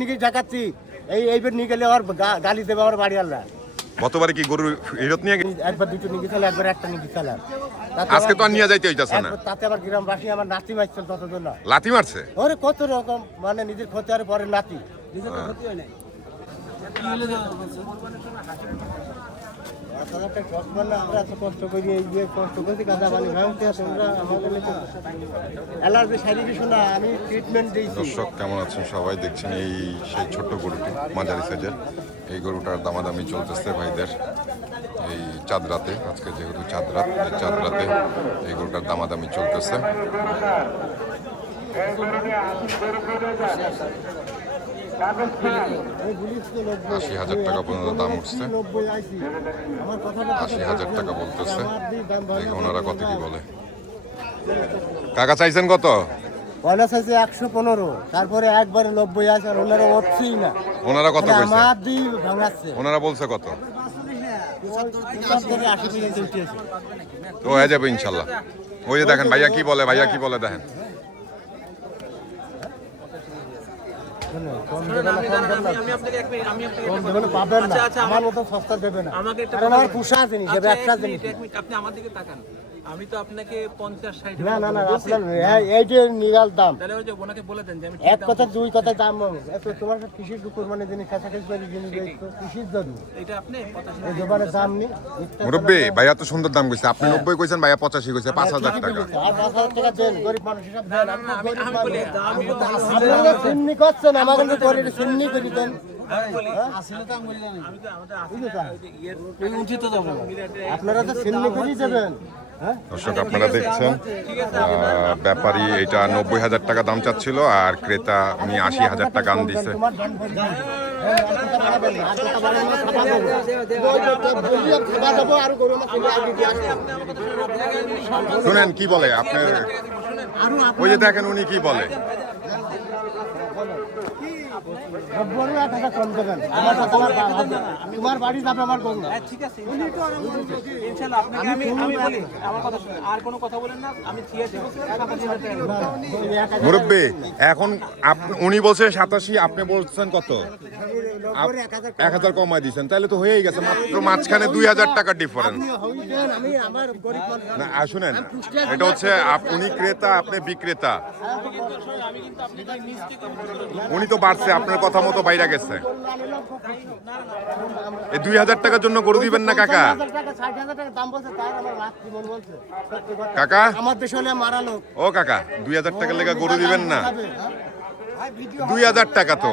নিয়ে দেখাচ্ছি। এই এইবার নিয়ে গেলে আর গালি দেবে আমার বাড়ি আল্লাহ গতবারে কি গরু ফেরত নিয়ে একবার দুটো নিয়ে গেছিল একবার একটা নিয়ে গেছিলাম আজকে তো আর নিয়ে যাইতে হইতাছে না। তাতে আবার গ্রামবাসী আমার নাতি মারছিল ততদিন না লাতি মারছে? ওরে কত রকম মানে নিজের ক্ষতি আর পরে নাতি। কষ্ট এই দর্শক, কেমন আছেন সবাই? দেখছেন এই সেই ছোট্ট গরুটি, মাঝারি সাইজের। এই গরুটার দামাদামি চলতেছে ভাইদের এই চাঁদ রাতে, আজকে যেহেতু চাঁদ রাত, এই চাঁদ রাতে এই গরুটার দামাদামি চলতেছে এই বলিস তো নব্বই। আশি হাজার টাকা পর্যন্ত দাম উঠছে। আশি হাজার টাকা বলতেছে। দেখি ওনারা কত কি বলে। কাকা চাইছেন কত? পয়লা চাইছে একশো পনেরো তারপরে একবারে নব্বই আছে আর ওনারা উঠছেই না। ওনারা কত মানে কইছে? আমার দিয়ে ভাঙাচ্ছে। ওনারা বলছে কত? তো হয়ে যাবে ইনশাল্লাহ। ওই যে দেখেন ভাইয়া কি বলে ভাইয়া কি বলে দেখেন শোনো, কম দেবে না, কম দেবে না। আমি আপনাকে এক মিনিট আমি আপনাকে কম একটা দেবে না, কথা পাবেন না। আচ্ছা, আচ্ছা, আমার মতো সস্তা দেবে না। আমাকে একটা আমার পোষা জিনিস আচ্ছা, আপনি আমার দিকে তাকান। আমি তো আপনাকে পঞ্চাশ ষাট না না না আপনার এই- এইটা নিরাল দাম। তাহলে ওই যে ওনাকে বলে দেন যে আমি এক কথা দুই কথা দাম এত তোমার কৃষির মানে কাছাকাছি বাড়ি কৃষির জন্য। এটা আপনি পঁচাশি এই দোকানের দাম নেই। মিথ্যা মুরব্বী ভাইয়া তো সুন্দর দাম কইছে। আপনি নব্বই কইছেন ভাইয়া পঁচাশি কইছে পাঁচ হাজার টাকা আর পাঁচ হাজার টাকা। দেন গরিব মানুষ হিসাব দেন। না, আপনি আমি আমি বলি আমি তো সিন্নি করছেন সিন্নি করে দেন। আপনারা তো দেবেন হ্যাঁ দর্শক আপনারা দেখছেন ব্যাপারী এটা নব্বই হাজার টাকা দাম চাচ্ছিল আর ক্রেতা উনি আশি হাজার টাকা আন দিছে। হ্যাঁ। শুনেন কি বলে আপনার ওই যে দেখেন উনি কি বলে নব্বই কম দেবেন। দাম তোমার বাড়ি যাবে আমার গরু ঠিক আছে ইনশাআল্লাহ আপনাকে আমি আমি বলি আমার কথা শুনুন। আর কোনো কথা বলেন না আমি ঠিক আছে। টাকা মুরব্বী এখন উনি বলছে সাতাশি আপনি বলছেন কত? এক হাজার কমাই দিচ্ছেন তাহলে তো হয়েই গেছে মাত্র মাঝখানে দুই হাজার টাকার ডিফারেন্স আমি আমার গরিব মানুষ। না শুনেন এটা হচ্ছে উনি ক্রেতা আপনি বিক্রেতা। উনি তো বাড়ছে আপনার কথা মতো বাইরে গেছে এই দুই হাজার টাকার জন্য গরু দিবেন না কাকা। কাকা আমার দেশে হলে মারা লোক ও কাকা দুই হাজার টাকার লেগে গরু দিবেন না হ্যাঁ? দুই হাজার টাকা তো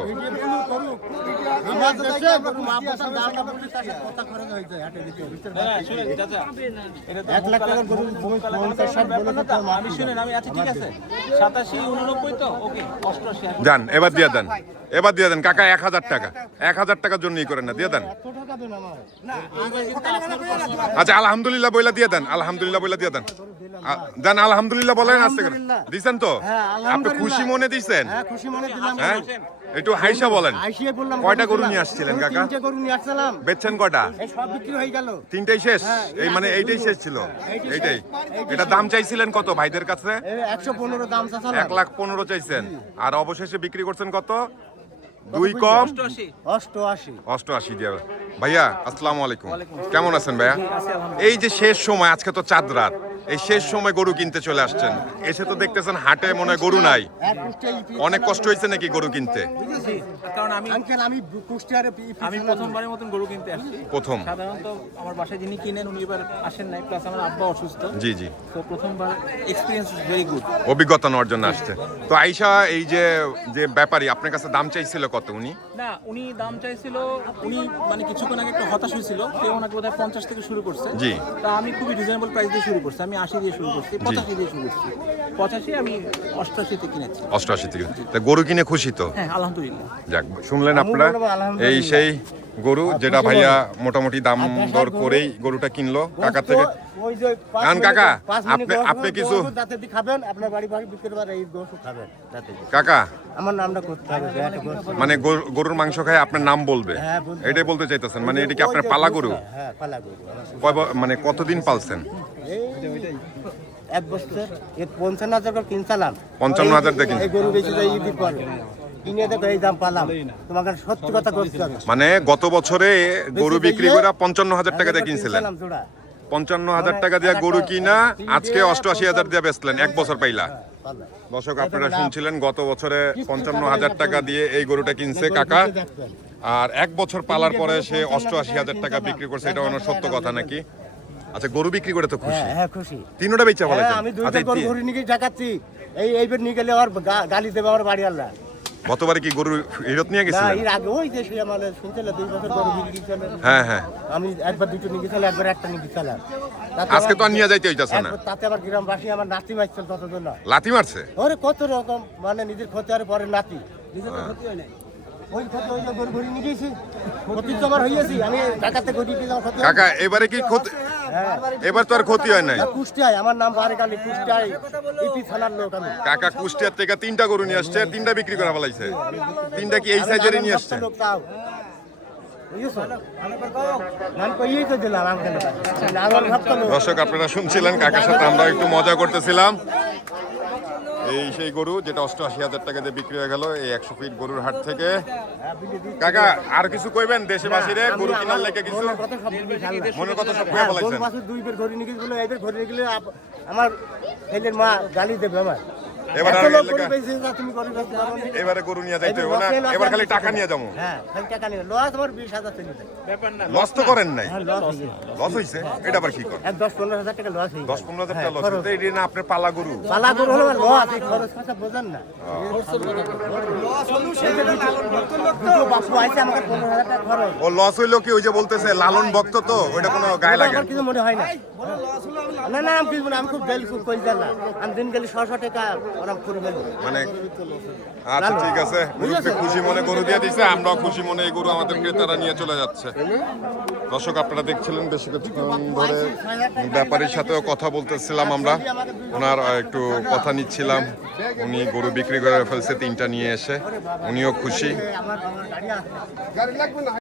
যান এবার দিয়ে দেন। এবার দিয়ে দেন কাকা এক হাজার টাকা। এক হাজার টাকার জন্যই করেন না দিয়ে দেন। আচ্ছা আলহামদুলিল্লাহ বইলা দিয়ে দেন আলহামদুলিল্লাহ বইলা দিয়ে দেন। দেন আলহামদুলিল্লাহ বলেন আসতে করে। দিছেন তো? হ্যাঁ, আপনি খুশি মনে দিছেন? হ্যাঁ খুশি মনে হ্যাঁ একটু হাইসা বলেন। কয়টা গরু। নিয়ে আসছিলেন কাকা? তিনটে গরু নিয়ে আসছিলাম। বেচছেন এই সব বিক্রি হয়ে গেল। তিনটাই শেষ? হ্যাঁ, এই মানে এইটাই শেষ ছিল? এইটাই এটা দাম চাইছিলেন কত ভাইদের কাছে? একশো পনেরো দাম চাচ্ছিলাম এক লাখ পনেরো চাইছেন। আর অবশেষে বিক্রি করছেন কত? দুই কম? অষ্টআশি। অষ্টআশি। অষ্টআশি দিয়ে। ভাইয়া আসসালামু আলাইকুম। কেমন আছেন ভাইয়া? এই যে শেষ সময় আজকে তো চাঁদ রাত। এই শেষ সময় গরু কিনতে চলে আসছেন। এসে তো দেখতেছেন হাটে মনে হয় গরু নাই। অনেক কষ্ট হয়েছে নাকি গরু কিনতে? কারণ আমি আঙ্কেল আমি কুষ্টিয়ার আমি প্রথমবারের মতন গরু কিনতে আসছি। প্রথম। সাধারণত আমার বাসায় যিনি কিনেন উনি এবার আসেন নাই প্লাস আমার আব্বা অসুস্থ। জি জি। তো প্রথমবার এক্সপিরিয়েন্স ভেরি গুড অভিজ্ঞতা নেওয়ার জন্য আসছে। তো আইসা এই যে যে ব্যাপারী আপনার কাছে দাম চাইছিল কত উনি? না উনি দাম চাইছিল উনি মানে কিছুক্ষণ আগে একটা হতাশ হয়েছিল কেউ ওনাকে বোধহয় পঞ্চাশ থেকে শুরু করছে। জি। তা আমি খুবই রিজনেবল প্রাইস দিয়ে শুরু করছি। আমি আশি দিয়ে শুরু করছি পঁচাশি দিয়ে শুরু করছি। পঁচাশি আমি অষ্টআশিতে কিনেছি। অষ্টআশি থেকে তা গরু কিনে খুশি তো? হ্যাঁ আলহামদুলিল্লাহ। যাক শুনলেন আপনারা এই সেই গরু যেটা ভাইয়া মোটামুটি দাম দর করেই গরুটা কিনলো। কাকা থেকে কারণ কাকা, আপনি- আপনি কিছু- গরু দাঁতে দিয়ে খাবেন আপনার বাড়ি বাড়ি এই খাবেন কাকা। আমার নামটা করতে হবে মানে গরুর মাংস খায় আপনার নাম বলবে। হ্যাঁ, এটাই বলতে চাইতেছেন মানে এটা কি আপনার পালা গরু? হ্যাঁ মানে কতদিন পালছেন? এক বছর পঞ্চান্ন হাজার কিনছিলাম। পঞ্চান্ন হাজার গরু বেশি কিনে দেখো এই দাম পালাম। তোমাকে সত্যি কথা করতে মানে গত বছরে গরু বিক্রি করে পঞ্চান্ন হাজার টাকা দিয়ে কিনছিলেন। পঞ্চান্ন হাজার টাকা দিয়ে গরু কিনা আজকে অষ্টআশি হাজার দিয়ে বেচলেন এক বছর পাইলা। দর্শক আপনারা শুনছিলেন গত বছরে পঞ্চান্ন হাজার টাকা দিয়ে এই গরুটা কিনছে কাকা। আর এক বছর পালার পরে সে অষ্টআশি হাজার টাকা বিক্রি করছে এটা অন্য সত্য কথা নাকি? আচ্ছা গরু বিক্রি করে তো খুশি। হ্যাঁ হ্যাঁ খুশি। তিনোটা বেচা বলে হ্যাঁ, আমি দুইটা গরু ঘুরে নিয়ে গিয়ে এই এইবার নিয়ে গেলে আমার গা- গালি দেবে আমার বাড়ি আল্লাহ গতবারে কি গরু ফেরত নিয়ে না এর আগে ওই যে সে আমার শুনছিল দুই বছর গরু বিক্রি ছিল হ্যাঁ হ্যাঁ। আমি একবার দুটো নিয়ে গেছিলাম একবার একটা নিয়ে গেছিলাম। তাতে আজকে তো আর আমার- নিয়ে যাইতে হইতাছে না। তাতে আবার গ্রামবাসী আমার নাতি মারছিল ততদিন না। লাথি মারছে? ওরে কত রকম মানে নিজের ক্ষতি আর পরে নাতি। নিজের ক্ষতি হয় নাই। কাকা এবারে কি ক্ষতি এবার তো আর ক্ষতি হয় নাই। কুষ্টিয়ায় আমার নাম বারেক আলী কুষ্টিয়ায় ইপি থানার লোক আমি। কাকা কুষ্টিয়ার থেকে তিনটা গরু নিয়ে আসছে তিনটা বিক্রি করা ফেলাইছে। তিনটা কি এই সাইজেরই নিয়ে আসছে? দর্শক আপনারা শুনছিলেন কাকার সাথে আমরা একটু মজা করতেছিলাম। এই সেই গরু যেটা অষ্টআশি হাজার টাকা দিয়ে বিক্রি হয়ে গেল এই একশো ফিট গরুর হাট থেকে। কাকা আর কিছু কইবেন দেশবাসীরে? গরু কিনার লেগে কিছু? মনের কথা সব কথা বলেছেন কয়ে হ্যাঁ, বলাইছেন দুই বের ঘরে নিয়ে গেলে এদের ঘরে নিয়ে গেলে আমার ছেলের মা গালি দেবে আমার। এবার আর গরু। এবারে নিয়ে যাইতে হবে না? লস এবার খালি টাকা নিয়ে যাব। হ্যাঁ খালি টাকা নিয়ে লস ব্যাপার না। লস তো করেন নাই। হ্যাঁ লস হয়ে হইছে এটা আবার কি কর? এক দশ পনেরো হাজার টাকা লস হয়ে দশ যায়। পনেরো হাজার হ্যাঁ, টাকা লস খরচ। এটা না আপনার পালা গরু? পালা গরু হলো লস এই খরচ খরচা বোঝেন না। এই যে দুটো- দুটো বাপু আইছে আমাকে পনেরো হাজার টাকা খরচ। ও লস হইল কি ওই যে বলতেছে লালন ভক্ত তো? ওইটা কোনো গায়ে লাগে? আমার কিছু মনে হয় না। না না আমি কিছু না, আমি খুব বেল খুব আমি দিন গেলে ছশো টাকা মানে আচ্ছা ঠিক আছে। মুরব্বী খুশি মনে গরু দিয়ে দিছে আমরাও খুশি মনে এই গরু আমাদের ক্রেতারা নিয়ে চলে যাচ্ছে। দর্শক আপনারা দেখছিলেন বেশ কিছুক্ষণ ধরে ব্যাপারীর সাথেও কথা বলতেছিলাম আমরা। ওনার একটু কথা নিচ্ছিলাম। উনি গরু বিক্রি করে ফেলছে তিনটা নিয়ে এসে। উনিও খুশি।